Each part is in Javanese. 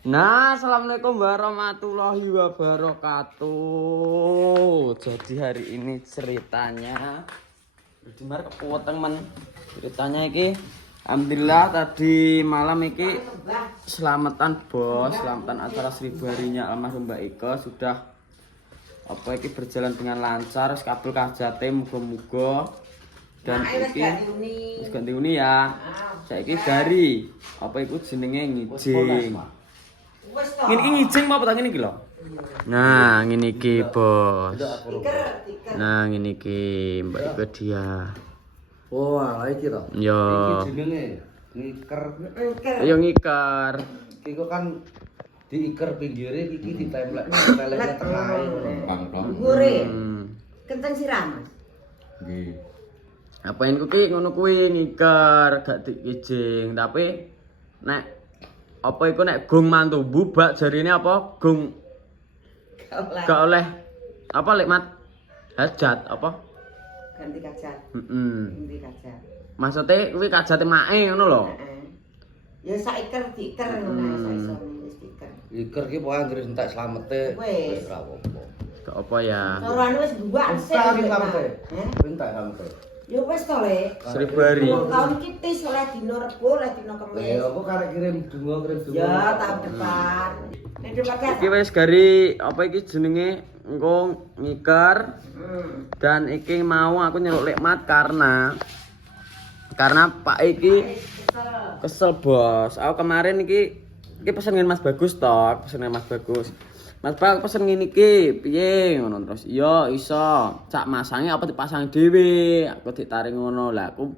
Nah, assalamualaikum warahmatullahi wabarakatuh. Jadi hari ini ceritanya, Dimar kepoteng men. Ceritanya iki, alhamdulillah tadi malam iki selamatan bos, selamatan acara 1000 harinya almarhum Mbak Iko sudah apa iki berjalan dengan lancar, kabel kajate muga-muga. Dan iki wis ganti uni ya. Saiki dari apa iku jenenge ngijing. Ngene iki ngijing apa ta ngene iki lho. Nah, ngene iki, Bos. Nah, ngene iki Mbak Iko dia. Oh, ala iki to. Yo. Iki jenenge ngiker. Yo ngiker. Iki kok kan diiker pinggire iki ditemplek peleknya tengahe ngono. Ngure. Kenceng siram. Nggih. Apain ku ki ngono kuwi ngiker gak dikijing, tapi nek apa iku nek gong mantu bubak jarine apa gong gak oleh apa lekmat hajat apa Ganti kajat. heeh Ganti kajat. maksude kuwi kajate mae ngono lho. Ya saiker diiker ngono saiso wis diiker. Iker ki pokoke anggere entek slamete Wis. ora apa-apa. Gak apa ya. Carane wis buak sik. Entek ki slamete. Entek slamete. Ya wis to, Le. 1000 hari. Tahun iki tis oleh dino Rebo, oleh dino Kamis. Ya apa karek kirim donga Ya tahun depan. Nek dipakai Iki wis gari apa iki jenenge engko ngiker dan iki mau aku nyeluk lekmat karena Pak iki kesel bos. Aku kemarin iki pesen dengan Mas Bagus toh, pesen dengan Mas Bagus. Mas Pak pesen ngene iki, piye ngono terus. Iya iso. Cak masange apa dipasang dhewe. Aku ditaring ngono. Lah aku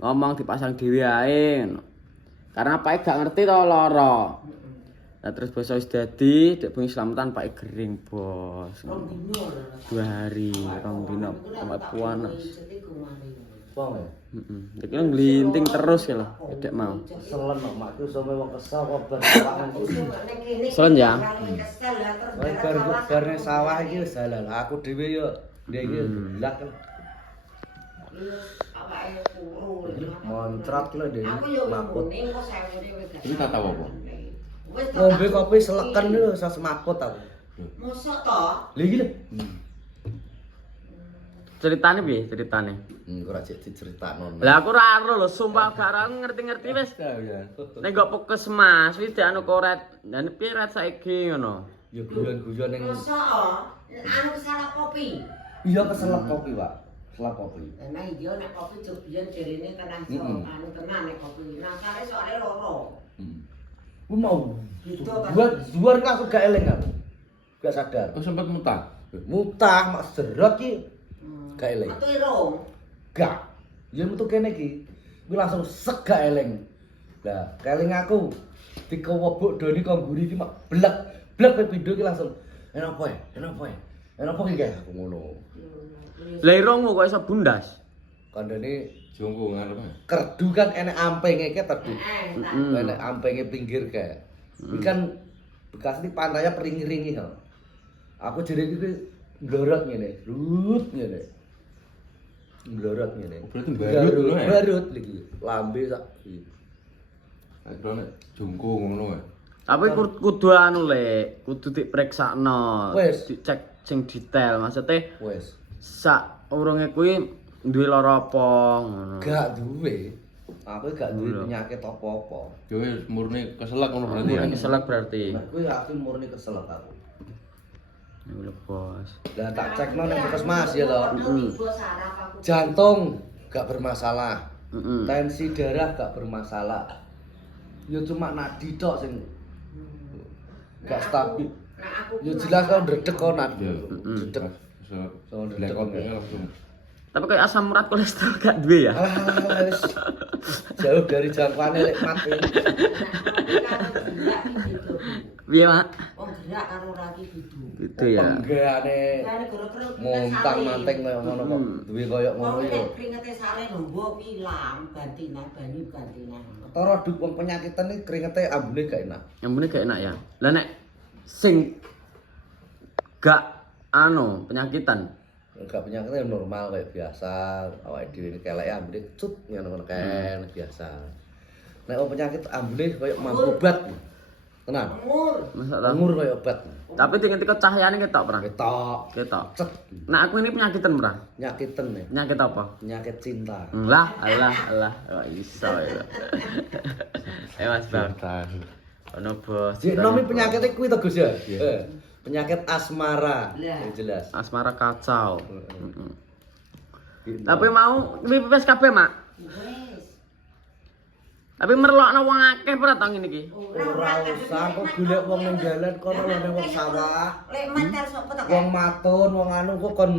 ngomong dipasang dhewe ae. Karena Pak gak ngerti to lara. Lah terus bos wis dadi, dek bengi selamatan Pak gering bos. 2 hari, 2 dino sampai puan. Wong e. Heeh. Iki nglinting terus ya lho, dek mau. Keselen kok makku sampe wong kesel kok bersawangan iki. Selen ya? Barne sawah iki wis halal. Aku dhewe yo ndek iki blak. Moncrat ki lho ndek. Aku yo kuning kok sewune wis. Ini tak tahu apa? Ngombe kopi seleken lho semaput aku. Mosok to? Lha iki lho. Ceritane piye ceritane? Ora cek diceritakno. Lah aku ora ero lho, sumpah gak ora ngerti-ngerti wis. Nek gak puskesmas wis dianu koret. Lah piye ret saiki ngono? Ya guyon-guyon ning Mosok anu salah kopi. iya keselak kopi, Pak. Selak kopi. Emang iya nek kopi jobian jarine tenan anu tenan nek kopi. Nah, kare soalnya loro. Ku mau Gitu kan. duar langsung gak eling aku. Gak sadar. Oh sempat muntah. Mutah mak sedrot ki gak eling. Metu irung. Gak. Ya metu kene ki. Ku langsung sek gak eling. Lah, keling aku dikewebuk doni kok mburi ki mak blek. Blek pindho ki langsung enak apa ya? Enak apa ya? Enak apa ki kae aku ngono. Lah irungmu kok iso bundas? Kandane Jongko ngarep. kerdu kan enek ampenge ki terdu. Heeh. Enek ampenge pinggir kae. Iki kan bekas iki pantainya pering-ringi kok. Aku jere iki blorot ngene, rut ngene. Blorot ngene. Berarti barut ngono ya? Barut iki. Lambe sak. Akhirnya jongko ngono ya. Tapi kudu anu le, kudu dipreksakno, Wes. dicek sing detail. Maksudnya Wes. sak urunge kuwi duwe lara apa ngono. Gak duwe. Aku gak duwe penyakit apa-apa. Ya wis murni keselak ngono berarti ya. Ini keselak berarti. Nah, kuwi aku murni keselak aku. Ini lho bos. Lah tak cekno ning puskesmas ya to. Ibu saraf aku. Jantung gak bermasalah. Heeh. Tensi darah gak bermasalah. Ya cuma nadi tok sing gak stabil. Nah aku Ya jelas kau ndredeg kau nadi. Ya. Ndredeg. So black out ya langsung. Tapi kayak asam urat kolesterol gak duwe ya? Alah wis jauh dari jangkauane lek mati. Piye, Mak? Oh gerak karo lagi gitu. Gitu ya. Penggane Kan gara-gara montang manting kaya ngono kok. Duwe kaya ngono Wong ya. nek kringete sare nombo ilang ganti nang banyu ganti nang. Tara duk wong penyakitan iki kringete ambune gak enak. Ambune gak enak ya. Lah nek sing gak anu penyakitan. Gak penyakitnya normal kayak biasa. Awake dhewe keleke ambune cut ngono kan biasa. Nek penyakit ambune kaya mampu obat. Tenan. Umur. Masa ta? Umur koyo obat. Tapi tingkat cahayane ketok, Pra. Ketok. Ketok. Cet. Nah, aku ini penyakitan, Pra. Nyakiten ya. Penyakit apa? Penyakit cinta. Lah, alah. Oh, iso ya. Mas Bang. Ono bos. Jek nomi penyakitnya kuwi to Gus ya? Penyakit asmara. Lah. Yang jelas. Asmara kacau. Gitu. Tapi mau wis kabeh, Mak. Wes. Tapi merlokno wong akeh ora tau ngene iki. Ora usah kok golek wong ning dalan kono lho ning wong sawah. Lek mantel sapa to? Wong matun, wong anu kok kon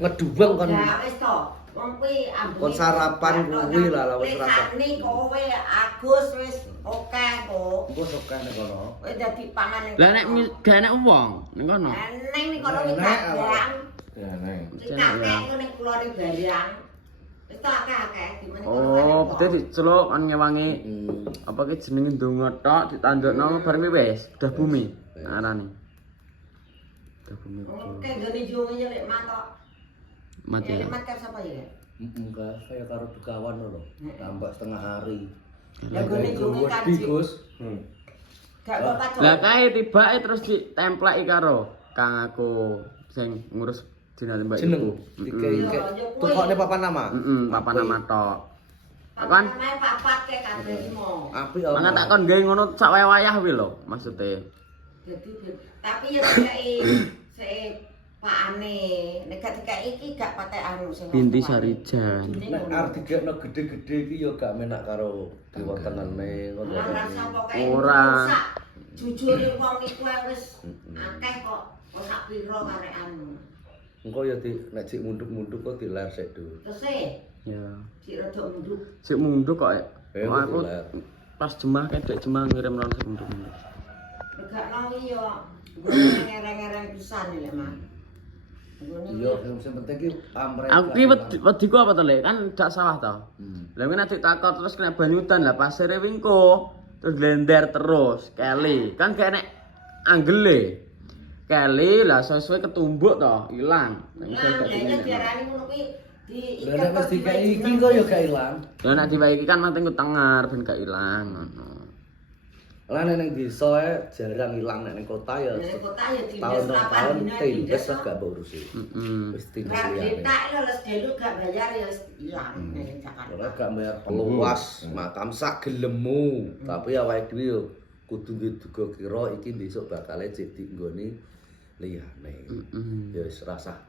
ngedubeng kon. Ya wis to. Wong kuwi ambune. Kon sarapan kuwi lah wis ora. Lekane kowe Agus wis oke kok. Engko sok ning kono. Kowe dadi pangan ning. Lah nek gak enak wong ning kono. Neng ning kono wis kadang. Ya neng. Wis kakek ku ning kulone barang. Wis to akeh-akeh di meneh Oh, berarti diceluk kan ngewangi apa ki jenenge ndonga tok ditandukno bareng wis udah bumi arane. Udah bumi. Oke, gane jonge ya lek matok. Mati. Lek matok sapa ya? Enggak, saya karo begawan lho. Tambah setengah hari. Ya gane jonge Wedi, kaji. Gus. Gak kok kacau. Lah kae tibake terus ditempleki karo Kang aku sing ngurus jeneng mbak Jeneng iku. dikai tukokne papan nama. Papan nama tok. Kan mae papat ke kabeh semua. Apik Ana tak kon gawe ngono sak wayah kuwi lho maksude. Jadi tapi ya sik pakane nek gak dikai iki gak patek anu sing. Binti Sarijan. Nek arep digekno gede-gede iki ya gak menak karo diwontenane ngono. Rasa pokoke Ora. jujure wong iku wis akeh kok sak pira karek anu. Engko ya nek sik munduk-munduk kok diler sik dhuwur. Terus Ya. sik rada munduk. Sik munduk kok. Wah, Aku diler. pas jemah kedek jemah ngirim nang sik munduk. Gak nang yo ngereng-ngereng pisan lek mah. Iya, sing penting ki amrek. Aku ki wediku apa to, Le? Kan gak salah to. Lah nek ditakok terus kena banyu udan lah pasire wingko, terus glender terus, keli. Kan gak enek anggele. Keli lah sesuai ketumbuk to, ilang. Nek iso Lah gak iki dingin. diarani ngono kuwi Lah nek wis dikai iki kok ya gak ilang. Lah nek dibaiki kan mati tengar ben gak ilang ngono. Lah nek ning desa jarang ilang nek ning kota ya. Nek kota ya di Tahun desa tahun dina tindes gak mbok urusi. Wis tindes Lah liyane. detak les delu gak bayar ya wis ilang ning Jakarta. Ora gak bayar luas makam sak gelemu, tapi awake dhewe yo kudu duga kira iki besok bakal cek dinggone liyane. Ya wis rasa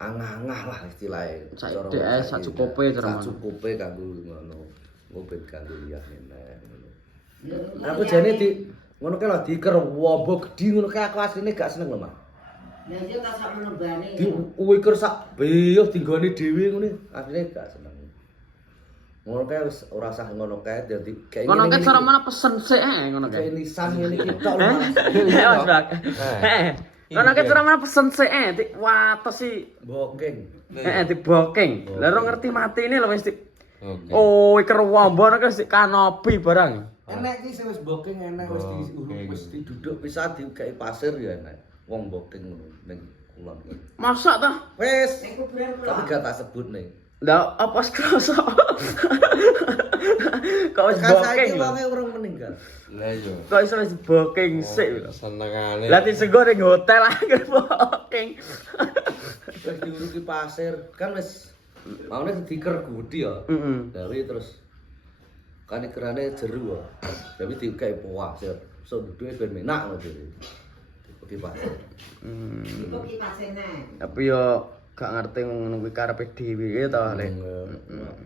angah-angah lah istilahnya. Saiki sak cukupe cara Sak cukupe kanggo ngono. Ngoben kanggo liyane nek ngono. Ya, Aku jane di ngono kae lho diker wombo gedhi ngono kae aku asline gak seneng lho, Mas. Lah iki tak sak menebane. Di uwiker sak beyo dinggone dhewe ngene asline gak seneng. Ngono kae wis ora usah ngono kae dadi kayak Ngono kae cara mana pesen sik ngono kae. kayak nisan ngene iki tok lho. Mas. Mas Bak. Ngono kae cara mana pesen sik watesi. Bokeng. Di booking. Lah ora ngerti mati ini lho wis di Oke. Oh, iker wombo nek wis kanopi barang. Enek iki sing wis bokeng enek wis wis diduduk pisan dikai pasir ya enek. Wong bokeng ngono ning kulon. Masak ta? Wis. Nek kuburan kula. Tapi gak tak sebut nih. Lah apa kroso? Kok wis Kan booking saiki lho. wonge urung meninggal. Lah iya. Kok iso wis booking sik lho. Senengane. Lah disenggo ning hotel akhir booking. Wis diuruki pasir, kan wis maune diker gudi ya. Heeh. Dari terus kan ikerane jeru ya. Tapi dikai pasir. So duduke ben menak ngono dhewe. Di pasir. Iku ki pasene. Tapi yo gak ngerti ngono kuwi karepe dhewe to, Le.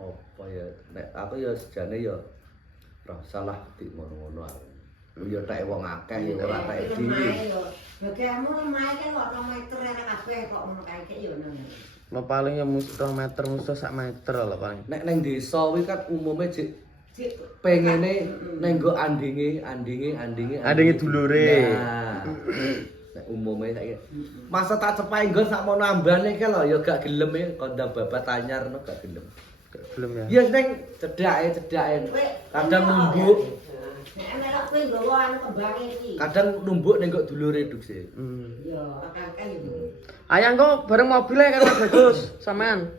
Apa ya nek aku ya sejane ya ora salah di ngono-ngono aku. Ya tek wong akeh ya ora tek dhewe. Bagianmu lemah kan kok 2 meter ora kabeh kok ngono kae iki yo ngono. Lo paling ya musuh 2 meter musuh 1 meter lah paling. Nek neng desa kuwi kan umume jek Sik pengene nenggo andinge. Andinge dulure. Nah. Nek umume saiki masa tak cepai nggon sak mono ambane ke lho ya gak gelem e kondang babat anyar no gak gelem. Belum ya. Ya neng cedake. Kadang numbuk, nek melok kowe nggawa anu kembange iki. kadang numbuk ning kok dulure dukse. Yo akeh-akeh yo. Ayang kok bareng mobilnya kan Mas Bagus sampean.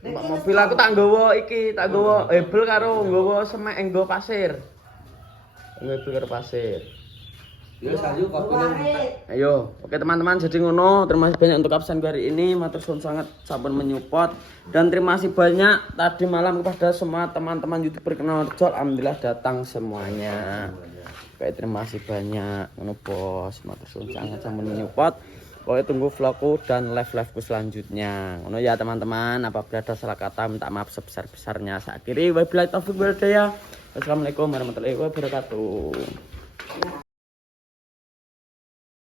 Mbak mobil aku tak nggawa iki, tak nggawa hebel karo nggawa semek nggawa pasir. Ngebil karo pasir. Ya sayu kopine. Warit. Ayo, oke teman-teman, jadi ngono. Terima kasih banyak untuk absen hari ini. Matur suwun sangat sampun menyupport dan terima kasih banyak tadi malam kepada semua teman-teman YouTuber Kenal Rejo. Alhamdulillah datang semuanya. Oke, terima kasih banyak. Ngono bos, matur suwun sangat sampun menyupport. Pokoknya tunggu vlogku dan live-liveku selanjutnya. Ngono ya teman-teman, apabila ada salah kata minta maaf sebesar-besarnya. Saya akhiri, wabillahi taufiq wal hidayah. Wassalamualaikum warahmatullahi wabarakatuh. Ya.